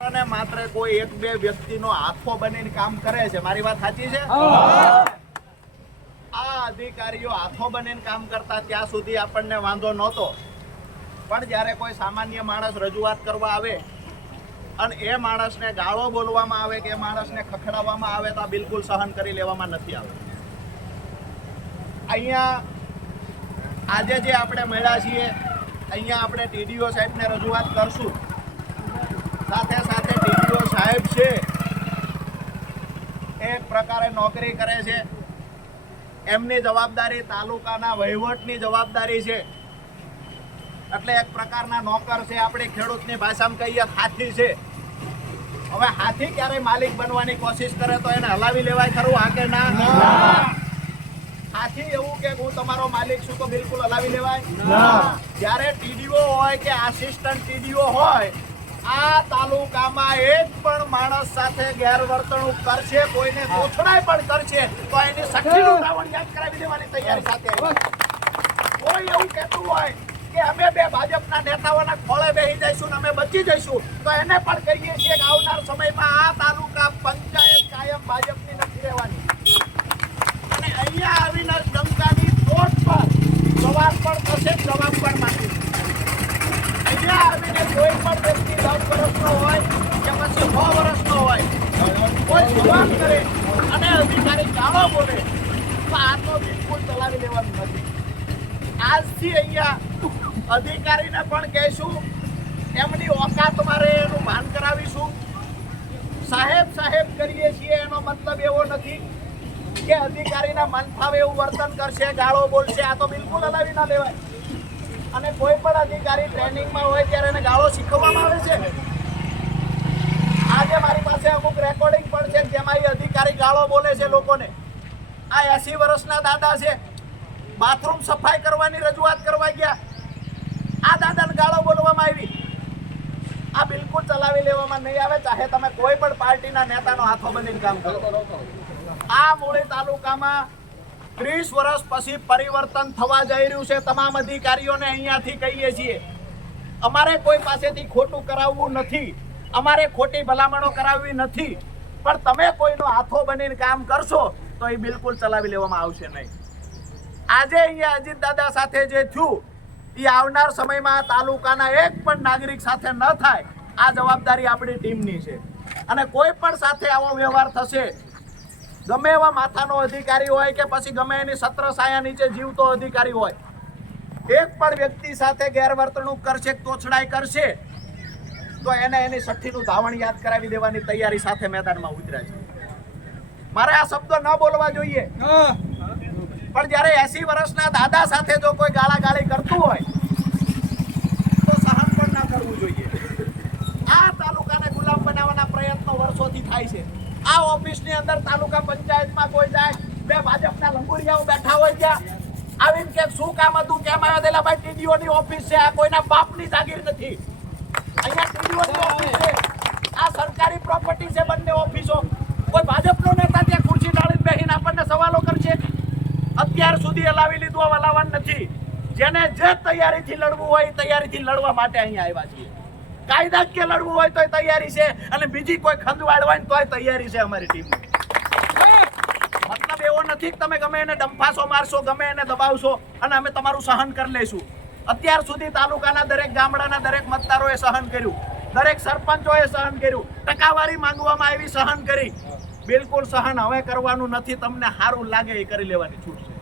અને માત્ર કોઈ એક બે વ્યક્તિનો આખો બનીને કામ કરે છે. મારી વાત સાચી છે? આ અધિકારીઓ આખો બનીને કામ કરતા ત્યાં સુધી આપણને વાંધો નહોતો. પણ જ્યારે કોઈ સામાન્ય માણસ રજૂઆત કરવા આવે અને એ માણસને ગાળો બોલવામાં આવે કે એ માણસને ખખડાવવામાં આવે તો બિલકુલ સહન કરી લેવામાં નથી આવે. અહીંયા આજે જે આપણે મળ્યા છીએ અહીંયા આપણે ટીડીઓ સાહેબને રજૂઆત કરશું. સાથે સાથે ડીપીઓ સાહેબ છે. એક પ્રકારે નોકરી કરે છે. એમની જવાબદારી તાલુકાના વહીવટની જવાબદારી છે. એટલે એક પ્રકારના નોકર છે આપણે ખેડૂતની ભાષામાં કહીએ હાથી છે. હવે હાથી ક્યારે માલિક બનવાની કોશિશ કરે તો એને હલાવી લેવાય ખરું હા કે ના? હાથી એવું કે હું તમારો માલિક છું તો બિલકુલ હલાવી લેવાય? જ્યારે ટીડીઓ હોય કે આસિસ્ટન્ટ ટીડીઓ હોય આ તાલુકામાં એક પણ માણસ સાથે ગેરવર્તણૂક કરશે કોઈને તોછડાય પણ કરશે તો એની સખીનું રાવણ યાદ કરાવી દેવાની તૈયારી સાથે. કોઈ એવું કહેતું હોય કે અમે બે ભાજપના નેતાઓના ખોળે બેસી જઈશું ને અમે બચી જઈશું તો એને પણ કહીએ છીએ કે આવનાર સમયમાં આ તાલુકા પંચાયત કાયમ ભાજપની નથી રહેવાની અને અહીંયા આવીને ડંકાની ચોટ પર જવાબ પણ થશે જવાબ પણ માંગીશું અહીંયા આવીને કોઈ પણ વ્યક્તિ દસ વર્ષનો હોય કે પછી સો વર્ષનો હોય જવાબ કરે. અને અધિકારી ગાળો બોલે તો આ તો બિલકુલ ચલાવી લેવાનું નથી. આજથી અહીંયા અધિકારીને પણ કહેશું, એમની ઓકાત મારે એનું ભાન કરાવીશું. સાહેબ સાહેબ કરીએ છીએ, એનો મતલબ એવો નથી કે અધિકારીના મન ફાવે એવું વર્તન કરશે, ગાળો બોલશે, આ તો બિલકુલ હલાવી ના લેવાય. અને કોઈ પણ અધિકારી ટ્રેનિંગમાં હોય ત્યારે એને ગાળો શીખવવામાં આવે છે? મારી પાસે અમુક રેકોર્ડિંગ પણ છે જેમાં એ અધિકારી ગાળો બોલે છે લોકોને. આ એસી વર્ષના દાદા છે. બાથરૂમ સફાઈ કરવાની રજૂઆત કરવા ગયા. આ દાદાને ગાળો બોલવામાં આવી. આ બિલકુલ ચલાવી લેવામાં નહીં આવે, ચાહે તમે કોઈ પણ પાર્ટીના નેતાનો હાથો બનીને કામ કરો. આ મૂળી તાલુકામાં ત્રીસ વર્ષ પછી પરિવર્તન થવા જઈ રહ્યું છે. તમામ અધિકારીઓને અહીંયાથી કહીએ છીએ. અમારે કોઈ પાસેથી ખોટું કરાવવું નથી. અમારે ખોટી ભલામણો કરાવવી નથી. પણ તમે કોઈનો હાથો બનીને કામ કરશો, તો એ બિલકુલ ચલાવી લેવામાં આવશે નહીં. આજે અહીંયા અજીત દાદા સાથે જે થયું, એ આવનાર સમયમાં તાલુકાના એક પણ નાગરિક સાથે ન થાય, આ જવાબદારી આપણી ટીમની છે. અને કોઈ પણ સાથે આવો વ્યવહાર થશે, ગમે એવા માથાનો અધિકારી હોય કે પછી ગમે એની સત્ર સાયા નીચે જીવતો અધિકારી હોય, એક પણ વ્યક્તિ સાથે ગેરવર્તણૂક કરશે, તોછડાઈ કરશે તો એને એની સઠ્ઠીનું ધાવણ યાદ કરાવી દેવાની તૈયારી સાથે મેદાનમાં ઉતર્યા છે. મારે આ શબ્દો ન બોલવા જોઈએ. પણ જ્યારે એસી વર્ષના દાદા સાથે જો કોઈ ગાળાગાળી કરતું હોય તો સહન પણ ના કરવું જોઈએ. આ તાલુકાને ગુલામ બનાવવાના પ્રયત્નો વર્ષોથી થાય છે. આ ઓફિસની અંદર તાલુકા પંચાયતમાં કોઈ જાય બે ભાજપના લંગુરિયાઓ બેઠા હોય ત્યાં આવીને કે શું કામ હતું કેમ આવ્યા દેલા ભાઈ ટીડીઓની ઓફિસ છે આ કોઈના બાપની જાગીર નથી. અહીંયા ટીડીઓની ઓફિસ છે. આ સરકારી પ્રોપર્ટી છે બંને ઓફિસો કોઈ ભાજપનો નેતા ત્યાં ખુરશી ડાળીને બેસીને આપણને સવાલો કરશે? અત્યાર સુધી હલાવી લીધું હલાવવાનું નથી. જેને જે તૈયારીથી લડવું હોય તૈયારીથી લડવા માટે અહીંયા આવ્યા છીએ. કાયદાકીય લડવું હોય તોય તૈયારી છે અને બીજી કોઈ ખંજવાળ હોય તોય તૈયારી છે અમારી ટીમ મતલબ એવો નથી કે તમે ગમે એને ડંફાસો મારશો, ગમે એને દબાવશો, અને અમે તમારું સહન કરી લઈશું. અત્યાર સુધી તાલુકાના દરેક ગામડાના દરેક મતદારોએ સહન કર્યું. દરેક સરપંચોએ સહન કર્યું. ટકાવારી માંગવામાં આવી સહન કરી. બિલકુલ સહન હવે કરવાનું નથી. તમને સારું લાગે એ કરી લેવાની છૂટ છે.